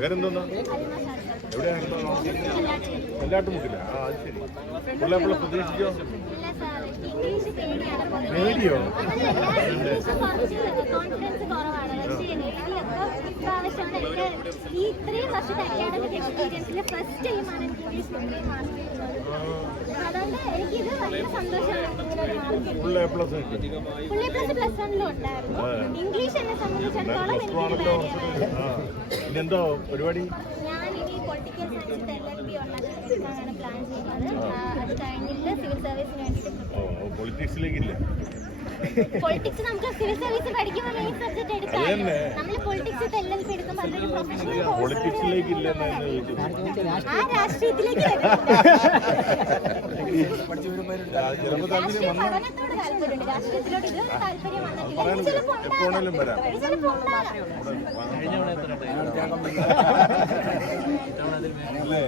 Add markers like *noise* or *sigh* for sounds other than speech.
പേരെന്തോന്നാ? എവിടെയാണ് എല്ലാട്ടുമുക്കില്ല ആ അത് ശരി. പിള്ളേ പേടിയാണ് പേടിയോ? അതുകൊണ്ട് എനിക്കിത് വലിയ സന്തോഷമാണ്. ഫുൾ എ പ്ലസ് കിട്ടി പുള്ളി പ്ലസ് പ്ലസ് വണ്ണിലും ഉണ്ടായിരുന്നു. ഇംഗ്ലീഷ് എന്നെ സംബന്ധിച്ചിടത്തോളം എനിക്ക് ഇതെന്തോ പരിപാടി? ഞാൻ ഇനി പൊളിറ്റിക്കൽ സയൻസിൽ എൽ എൽ ബി എടുക്കാനാണ് പ്ലാൻ ചെയ്യുന്നത്. അത് കഴിഞ്ഞിട്ട് സിവിൽ സർവീസിന് വേണ്ടിയിട്ട് പൊളിറ്റിക്സിലേക്കില്ല പൊളിറ്റിക്സ് നമുക്ക് സിവിൽ സർവീസ് പഠിക്കുമ്പോൾ മെയിൻ സബ്ജക്ട് എടുക്കാം. നമ്മൾ പൊളിറ്റിക്സ് എൽ എൽ ബി എടുക്കുമ്പോൾ അതൊരു പ്രൊഫഷണൽ ചോദിച്ചത്. ആ രാഷ്ട്രീയത്തിലേക്ക് *laughs* എപ്പോഴേലും വരാം അല്ലേ?